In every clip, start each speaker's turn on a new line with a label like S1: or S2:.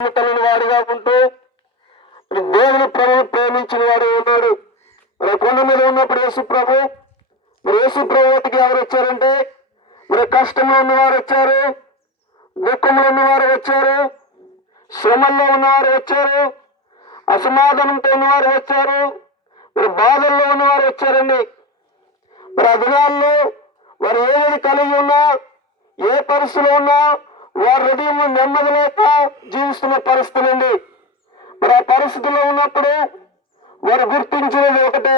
S1: కలిగిన వాడుగా ఉంటూ మరి దేవుని ప్రభు ప్రేమించిన వాడు ఉన్నాడు. మరి కొండ మీద ఉన్నప్పుడు యేసు ప్రభు మరి యేసు ప్రభుకి ఎవరు వచ్చారంటే మరి కష్టంలో ఉన్నవారు వచ్చారు దుఃఖంలో ఉన్నవారు వచ్చారు శ్రమల్లో ఉన్నవారు వచ్చారు అసమాధానంతో ఉన్నవారు వచ్చారు మరి బాధల్లో ఉన్నవారు వచ్చారండి. మరి అధికారులు వారు ఏది కలిగి ఉన్నా ఏ పరిస్థితిలో ఉన్నా వారి హృదయంలో నెమ్మది లేక జీవిస్తున్న పరిస్థితి ఉంది. మరి ఆ పరిస్థితిలో ఉన్నప్పుడు వారు గుర్తించినది ఒకటి.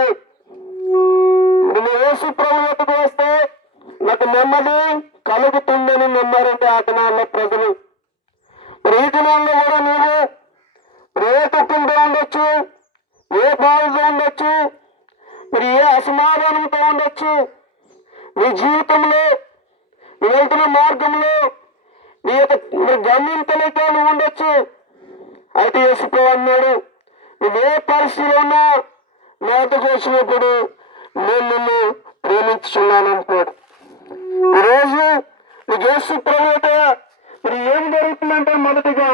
S1: నేను యేసు ప్రభు వస్తే నాకు నెమ్మది కలుగుతుందని నమ్మారండి ఆ దినాల్లో ప్రజలు. మరి ఈ దినాల్లో కూడా నీవు మరి ఏ దుఃఖంతో ఉండొచ్చు ఏ బాధతో ఉండొచ్చు మరి ఏ అసమాధానంతో ఉండొచ్చు నీ జీవితంలో నువ్వు వెళ్తున్న మార్గంలో నీ యొక్క నీ నువ్వు ఉండొచ్చు. అయితే యేసుప్రభు అన్నాడు నువ్వే పరిస్థితిలో ఉన్నా నా వద్దకు వచ్చినప్పుడు నేను నిన్ను ప్రేమించున్నాను అంటున్నాడు. ఈరోజు నీకు యేసు మరి ఏం జరుగుతుందంటే మొదటిగా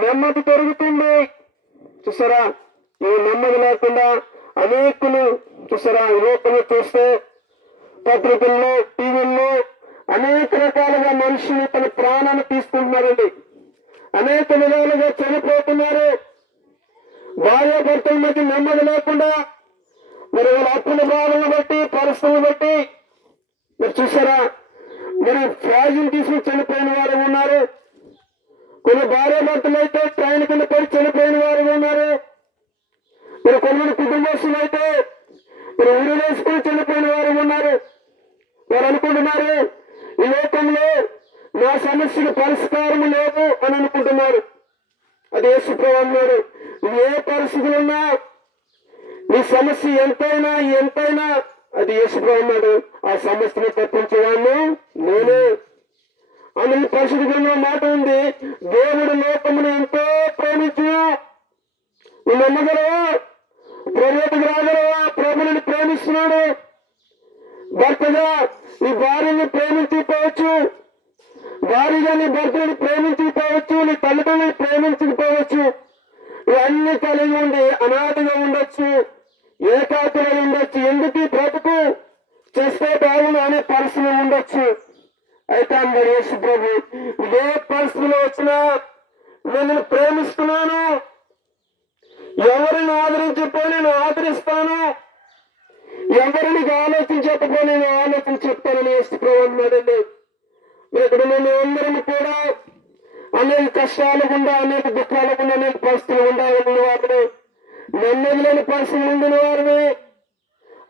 S1: నెమ్మది పెరుగుతుంది. చూసారా? ఈ నెమ్మది లేకుండా అనేకులు చూసారా? ఈ లోపల చూస్తే పత్రికల్లో టీవీల్లో అనేక రకాలుగా మనుషులు తన ప్రాణాన్ని తీసుకుంటున్నారండి. అనేక విధాలుగా చనిపోతున్నారు. భార్య భర్తల మధ్య నెమ్మది లేకుండా మరి వాళ్ళ అప్పుల బాధలను బట్టి పరిస్థితులను బట్టి మీరు చూసారా మరి ఫ్యాజన్ తీసుకుని చనిపోయిన వారు ఉన్నారు. కొన్ని భార్య భర్తలు అయితే ట్రైన్ కింద పడి చనిపోయిన వారు ఉన్నారు. మరి కొంతమంది కుటుంబస్తులు అయితే మరి ఊరు వేసుకుని చనిపోయిన వారు ఉన్నారు. వారు అనుకుంటున్నారు ఈ లోకంలో నా సమస్యకు పరిష్కారం లేదు అని అనుకుంటున్నారు. అది యేసుప్రభు అన్నాడు ఏ పరిస్థితులు ఉన్నా నీ సమస్య ఎంతైనా ఎంతైనా అది యేసుప్రభు అన్నాడు. ఆ సమస్యను తప్పించేవాడు నేనే. అని పరిస్థితి మాట ఉంది. దేవుడు లోకమును ఎంతో ప్రేమించు నువ్వు నమ్మగలవా? ప్రభుత్వకు రాగలవా ప్రభుని ప్రేమిస్తున్నాడు. భర్తగా నీ భార్యని ప్రేమించకపోవచ్చు భార్యగా నీ భర్తని ప్రేమించకపోవచ్చు నీ తల్లిదండ్రులు ప్రేమించకపోవచ్చు ఇవన్నీ కలిగి ఉండి అనాథగా ఉండొచ్చు ఏకాకులు ఉండొచ్చు. ఎందుకు బ్రతుకు? చేస్తే బాగుండు అనే పరిస్థితి ఉండొచ్చు. అయితే అందరు యేసు ప్రభు ఏ పరిస్థితిలో వచ్చినా నేను ప్రేమిస్తున్నాను. ఎవరిని ఆదరించకపోయి నేను ఆదరిస్తాను? ఎవరిని ఆలోచించకపోయి నేను ఆలోచన చెప్తానని యేసు అన్నాడండి. మరి ఇక్కడ మేము అందరం కూడా అనేక కష్టాలు గుండా అనేక దుఃఖాలు గుండా అనేక పరిస్థితులు గుండా ఉన్న నెమ్మది లేని పరిస్థితులు ఉండిన వారిని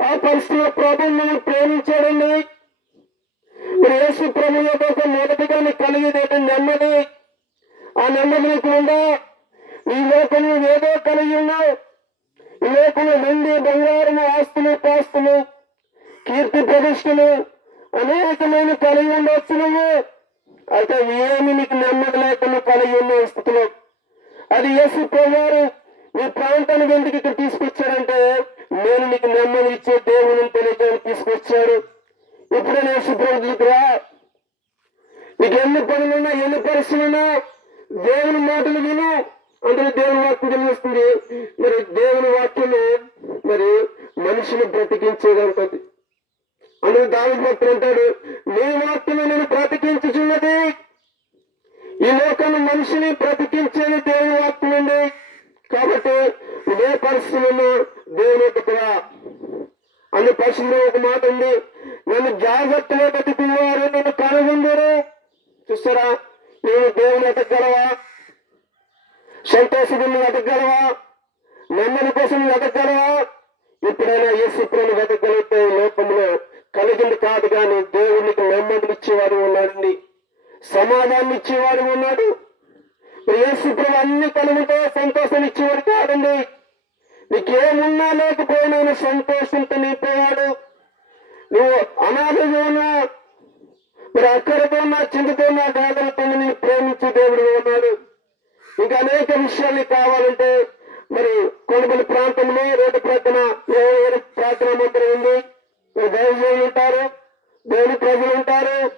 S1: ఆ పరిస్థితిలో ప్రభు మనం ప్రేమించాడండి. మరి యేసు ప్రభు యొక్క ఒక మొదటిగా నీకు కలిగేది నెమ్మది. ఆ నెమ్మది నీకు ఉందా? ఈ లోకంలో ఏదో కలిగి ఉన్నావు. ఈ లోకంలో వెండి బంగారము ఆస్తులు పాస్తులు కీర్తి ప్రతిష్టలు అనేకమైన కలిగి ఉండవచ్చు అయితే ఏమి నీకు నెమ్మది లేకుండా కలిగి ఉన్న స్థితిలో? అది యేసు ప్రభువారు నీ ప్రాంతానికి ఎందుకు ఇక్కడ తీసుకొచ్చారంటే నేను నీకు నెమ్మది ఇచ్చే దేవుని తెలియజేయని తీసుకొచ్చాడు. ఇప్పుడే యేసు ప్రభు దగ్గర నీకు ఎన్ని పనులున్నా ఎన్ని పరిస్థితులున్నా దేవుని మాటలు విను. అందులో దేవుని వాక్యం తెలియజేస్తుంది. మరి దేవుని వాక్యము మరి మనిషిని బ్రతికించేదంటది అని దాని భక్తులు అంటాడు నేను మాత్రమే నేను బ్రతికించుచున్నది. ఈ లోకం మనిషిని బ్రతికించేది దేవుని వాక్యం ఉంది కాబట్టి ఇదే పరిస్థితులను దేవుని యొక్క అని పరిస్థితుల్లో ఒక మాట ఉంది నన్ను జాగ్రత్తలో బతికున్నారు నన్ను కనుగొందరు. చూస్తారా? నేను దేవుని ఎతగలవా సంతోషుడిని వెతకగలవా నెమ్మది కోసం వెతకగలవా ఎప్పుడైనా శుక్రుని వెతకగలిగితే లోకంలో కలిగింది కాదు కానీ దేవునికి నెమ్మది ఇచ్చేవాడు ఉన్నాడండి. సమాధానం ఇచ్చేవాడు ఉన్నాడు. ప్రియశుభ్రం అన్ని కలిగితే సంతోషం ఇచ్చేవాడు కాదండి. నీకేమున్నా లేకపోయినా సంతోషంతో నింపేవాడు. నువ్వు అనాథగా ఉన్నా మరి అక్కడితో నా చింతతో ఉన్నా నేను ప్రేమించే దేవుడు ఉన్నాడు. ఇంకా అనేక విషయాలు కావాలంటే మరి కొనుగోలు ప్రాంతంలో రోడ్డు ప్రార్థన ఏ ప్రార్థన మందిరం ఉంది? ప్రజలు ఉంటారు దేవుని ప్రజలు ఉంటారు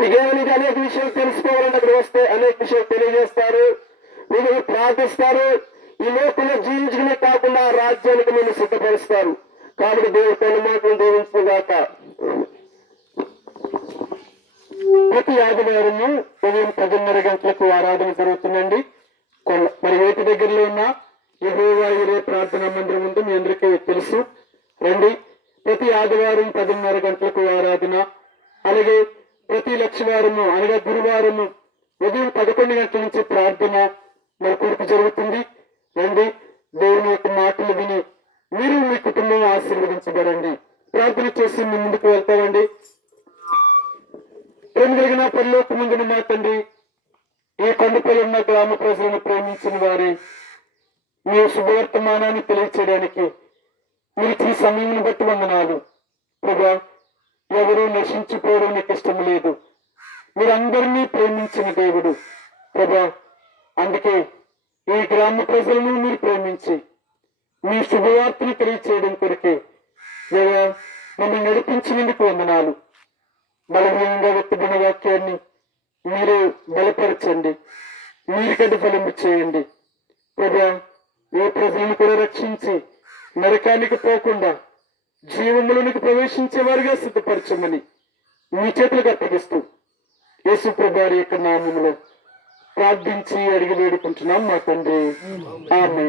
S1: మీకేమో అనేక విషయాలు తెలుసుకోవాలని అక్కడ వస్తే అనేక విషయాలు తెలియజేస్తారు. మీరు ప్రార్థిస్తారు. ఈ లోకంలో జీవించుకునే కాకుండా రాజ్యానికి మేము సిద్ధపరుస్తారు. కాబట్టి దేవుడు కొన్ని మాటలు దీవించుగాక ప్రతి ఆదివారము ఉదయం పదిన్నర గంటలకు ఆరాధన జరుగుతుందండి. మరి వేటి దగ్గరలో ఉన్న యెహోవా ఇరే ప్రార్థనా మందిరం ఉంది. మీ అందరికీ తెలుసు. రండి. ప్రతి ఆదివారం పదిన్నర గంటలకు ఆరాధన. అలాగే ప్రతి లక్షవారము అనగా గురువారము ఉదయం పదకొండు గంటల నుంచి ప్రార్థన మన కొరకు జరుగుతుంది. రండి దేవుని యొక్క మాటలు విని మీరు మీ కుటుంబం ఆశీర్వదించబడండి. ప్రార్థన చేసి మీ ముందుకు వెళ్తామండి. ప్రేమ కలిగిన పరలోక ముందున మా తండ్రి ఈ కొండపై ఉన్న గ్రామ ప్రజలను ప్రేమించిన వారి మీ శుభవర్తమానాన్ని తెలియచేయడానికి మీరు ఈ సమయం బట్టి వందనాలు. ప్రభా ఎవరూ నశించిపోవడం నీకు ఇష్టం లేదు. మీరందరినీ ప్రేమించిన దేవుడు. ప్రభా అందుకే ఈ గ్రామ ప్రజలను మీరు ప్రేమించి మీ శుభవార్తను తెలియచేయడం కొరకే దేవా మమ్మల్ని నడిపించినందుకు వందనాలు. బలహీనంగా వ్యక్తమైన వాక్యాన్ని మీరు బలపరచండి. మీరు గడ్డి ఫలింపు చేయండి. ప్రభా ఏ ప్రజలను కూడా రక్షించి నరకానికి పోకుండా జీవములోనికి ప్రవేశించే వారిగా సిద్ధపరచమని మీ చేతులకు అప్పగిస్తూ యేసుప్రభారి యొక్క నామములో ప్రార్థించి అడిగి వేడుకుంటున్నాం మా తండ్రి. ఆమె